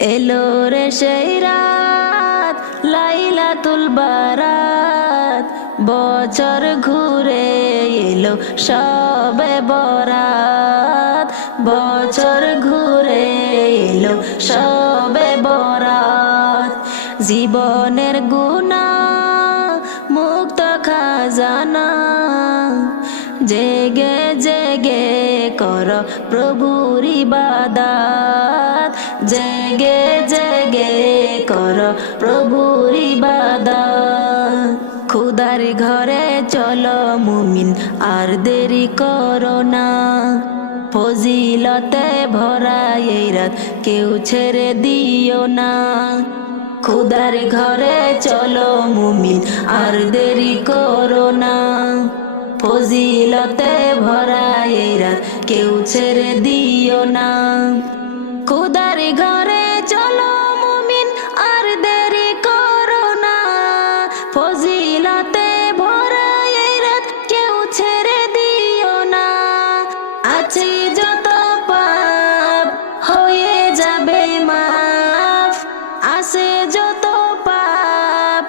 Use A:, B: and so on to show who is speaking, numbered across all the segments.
A: এলো রে সেই রাত, লাইলাতুল বারাত। বছর ঘুরে এলো সবে বরাত। বছর ঘুরে এলো সবে বরাত। জীবনের গুণা, মুক্ত খাজানা। জেগে জেগে কর প্রভুর ইবাদাত। জেগে জেগে কর প্রভুর ইবাদাত। খুদার ঘরে চলো মুমিন, আর দেরি করো না। ফজিলতে ভরা এই রাত কেউ ছেড়ে দিও না। খুদার ঘরে চলো মুমিন, আর দেরি করো না। ফজিলতে ভরা এই রাত কেউ ছেড়ে দিও না। খুদার ফজিলতে ভরা এই রাত কেউ ছেড়ে দিও না। আছে যত পাপ, হয়ে যাবে মাফ। আছে যত পাপ,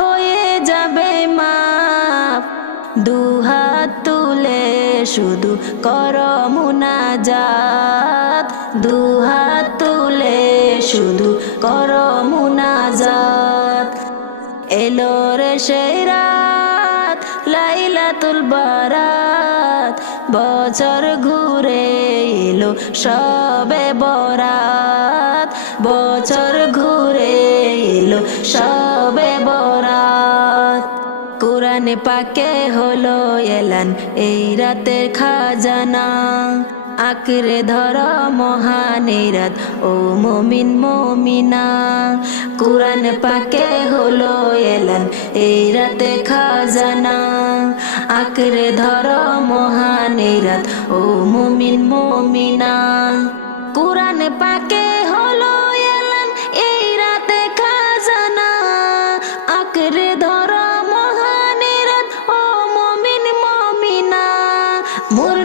A: হয়ে যাবে মাফ। দুহাত তুলে শুধু কর মুনাজাত। দুহাত তুলে শুধু কর মুনাজাত। এলো রে সেই রাত লাইলাতুল বারাত, বছর ঘুরে এলো সবে বরাত, বছর ঘুরে এলো সবে বরাত। কোরআন পাকে হলো এলান এই রাতের খাজানা, আঁকড়ে ধর মহান ও মমিন, মমিনা। কোরআন পাকে হলো এলান। এই রাতে খাজানা আঁকড়ে ধর মহান এই রাত। ও মমিন, মমিনা, কোরআন পাকে হলো এলান। এই রাতে খাজানা আঁকড়ে ধর মহান রাত। ও মমিন, মমিনা মোর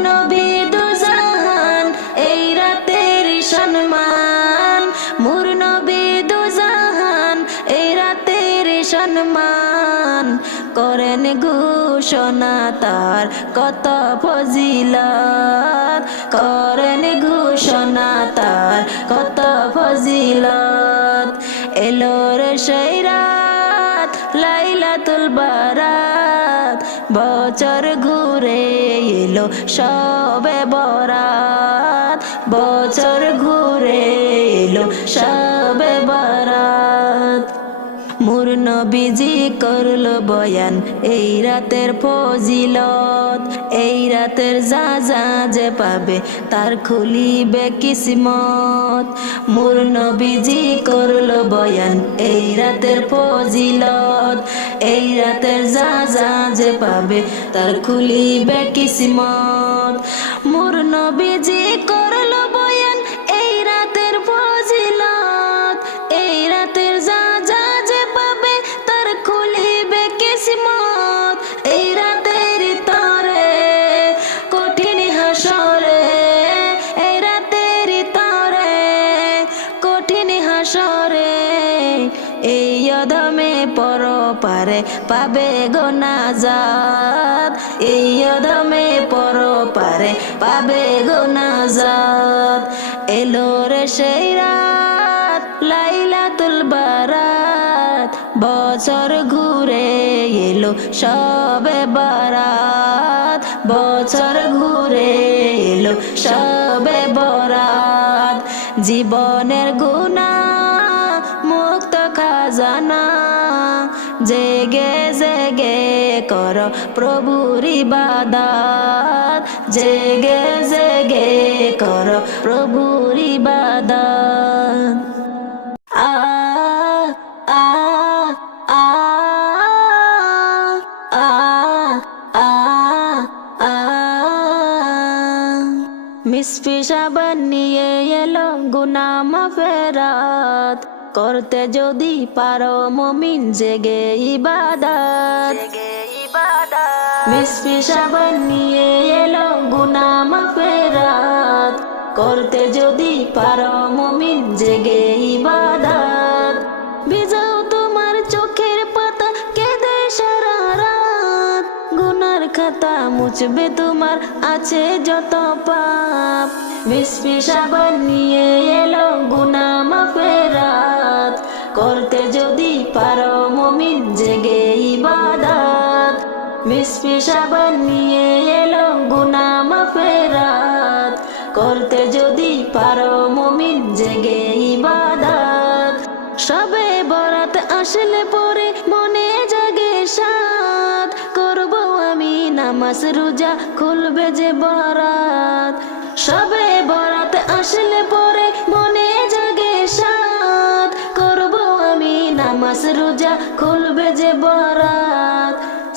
A: ঘোষণা, তার কত ফজিলত? করেন ঘোষণা, তার কত ফজিলত? এলো রে সেই রাত, লাইলাতুল বারাত। বছর ঘুরে এলো সবে বরাত। বছর ঘুরে এলো সবে নবীজি করল বয়ান, এই রাতের ফজিলত, এই রাতের যা যা যে পাবে তার খুলিবে কিসমত। মোর নবীজি করল বয়ান, এই রাতের ফজিলত, এই রাতের যা যা যে পাবে তার খুলিবে কিসমত। মোর নবীজি এই অধমে পর পারে পাবে গো নাজাত। এই অধমে পর পারে পাবে গো নাজাত। এলো রে সেই রাত, লাইলাতুল বারাত। বছর ঘুরে এলো সবে বারাত। বছর ঘুরে এলো সবে বরাত। জীবনের গুণা প্রভুর ইবাদাত। জেগে জেগে কর প্রভুর ইবাদাত। আ আ আ আ আ আ। মিসফি সাবান নিয়ে এলো গুনাম ফেরাত করতে যদি পারো মমিন জেগে ইবাদাত। মিসপি সাবান নিয়ে এলো গুনা মাফেরাত করতে যদি পারো মমিন জেগে ইবাদাত ভিজাও তোমার চোখের পাতা, কেঁদে সারা রাত। গুনার খাতা মুছবে তোমার, আছে যত পাপ। মিসপি সাবান নিয়ে এলো গুনা মাফেরাত করতে যদি পারো মমিন জেগে ইবাদাত মিসপি সাবান নিয়ে এলো গুনা মাফেরাত। করতে যদি পারো মমিন, জেগে ইবাদাত। সবে বরাত আসলে পরে মনে জাগে সাত করব আমি নামাজ, রোজা খুলবে যে বরাত। সবে বরাত আসলে পরে মনে জাগে সাত করব আমি নামাজ, রোজা খুলবে যে বরাত।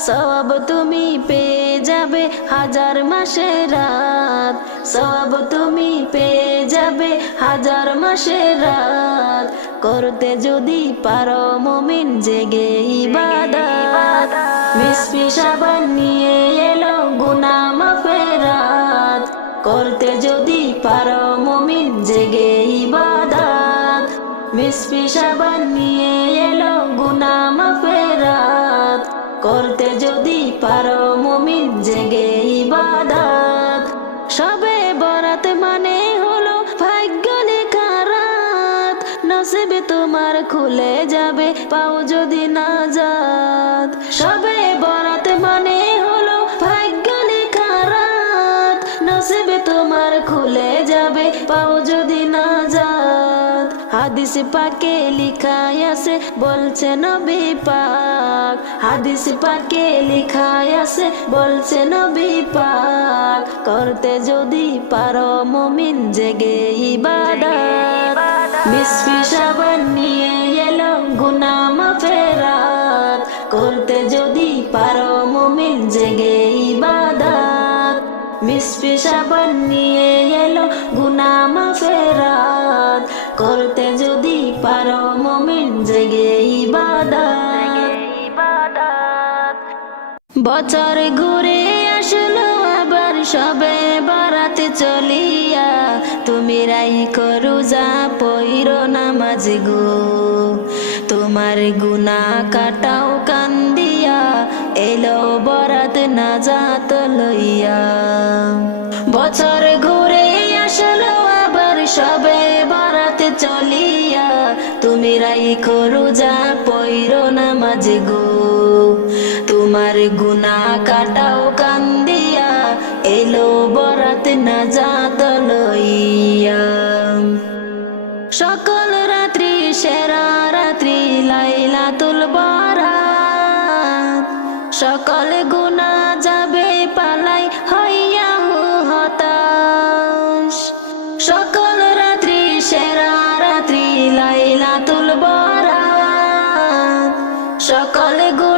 A: সব তুমি পেয়ে যাবে হাজার মাসে রাত। সব তুমি পেয়ে যাবে হাজার মাসে রাত। করতে যদি পারো মমিন জেগে ইবাদাত। মিসপি সাবান নিয়ে এলো গুনা মাফেরাত। করতে যদি পারো মমিন জেগে ইবাদাত। মিসপি সাবান নিয়ে করতে যদি পারো মমিন জেগে ইবাদাত। সবে বরাত মানে হলো ভাগ্য লেখা রাত নসিবে তোমার খুলে যাবে, পাও যদি না হাদিস পাকে লিখায় আছে, বলছে নবী পাক। হাদিস পাকে লিখায় আছে, বলছে নবী পাক। করতে যদি পারো মমিন, জেগে ইবাদত। মিসফি সাবান নিয়ে এলো, গুনা মাফেরাত। করতে যদি পারো মমিন, জেগে ইবাদত। মিসফি সাবান নিয়ে এলো, গুনা মাফেরাত। করতে যদি বছর ঘুরে আসলো আবার সবে বারাতে চলিয়া। তুমি রাই করু যা পইর নামাজ গো। তোমার গুনা কাটাও কান্দিয়া, এলো বরাত না যাত লইয়া। বছর ঘুরে আসলো আবার সবে বারাতে চলিয়া। তুমি রাই করু যা পইর নামাজ গো। তোমার গুনা কাটাও কান্দিয়া, এলো বরাত না যাত সকল রাত্রি, সেরা রাত্রি লাইলা তুল সকল গুনা যাবে পালাই হইয়া হতাশ সকল রাত্রি, সেরা রাত্রি লাইলা তুল সকল গুনা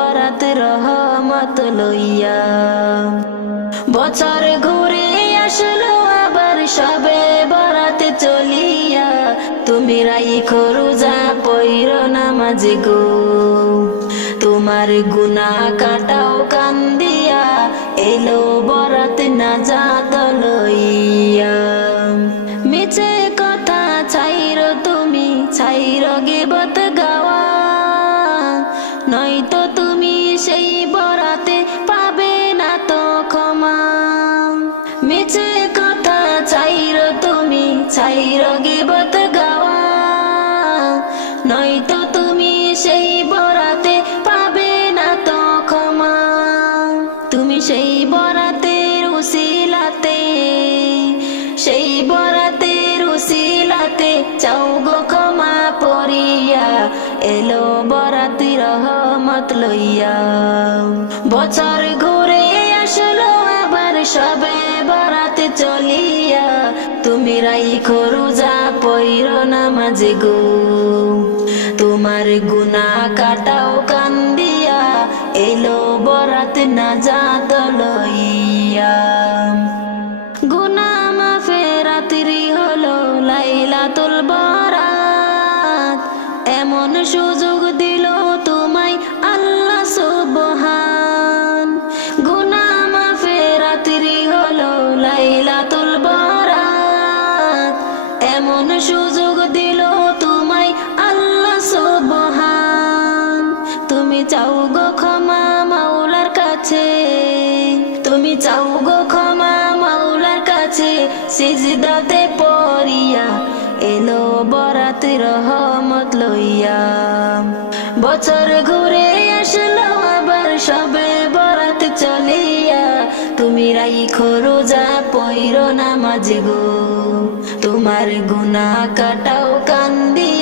A: বরাত রহমত লইয়া। বছর ঘুরে আসলো আবার সবে বরাত চলিয়া। তুমি রাই খরুজা পৈর নামাজ গো। তোমার গুনা কাটাও কান্দিয়া, এলো বরাত না যাত নয়তো তুমি সেই বরাতে পাবে না তো ক্ষমা। তুমি সেই বরাতের উসিলাতে, সেই বরাতের উসিলাতে চাও গো ক্ষমা পরিয়া এলো বরাতি রহমত লইয়া। বছর ঘুরে আসলো আবার সবে বরাতে চলিয়া, তুমি রাই খরুজা পৈর নামাজ গো। তোমার গুনা কাটাও কান্দিয়া, এলো বরাত না যাত লইয়া। গুনা মাফে রাত্রি হলো লাইলাতুল বরাত, এমন সুযোগ দিল চাও গো ক্ষমা মাওলার কাছে। তুমি চাও গো ক্ষমা মাওলার কাছে। সিজদাতে পড়িয়া এলো বরাত রহমত লইয়া। বছর ঘুরে আসলো আবার সবে বরাত চলিয়া। তুমি রাইখো রোজা পইর নামাজ গো। তোমার গুনা কাটাও কান্দিয়া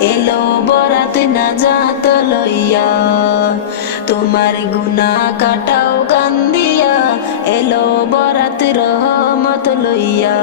A: এলো বরাত না যাত লইয়া। তোমার গুনা কাটাও কান্দিয়া এলো বরাত রহমত লইয়া।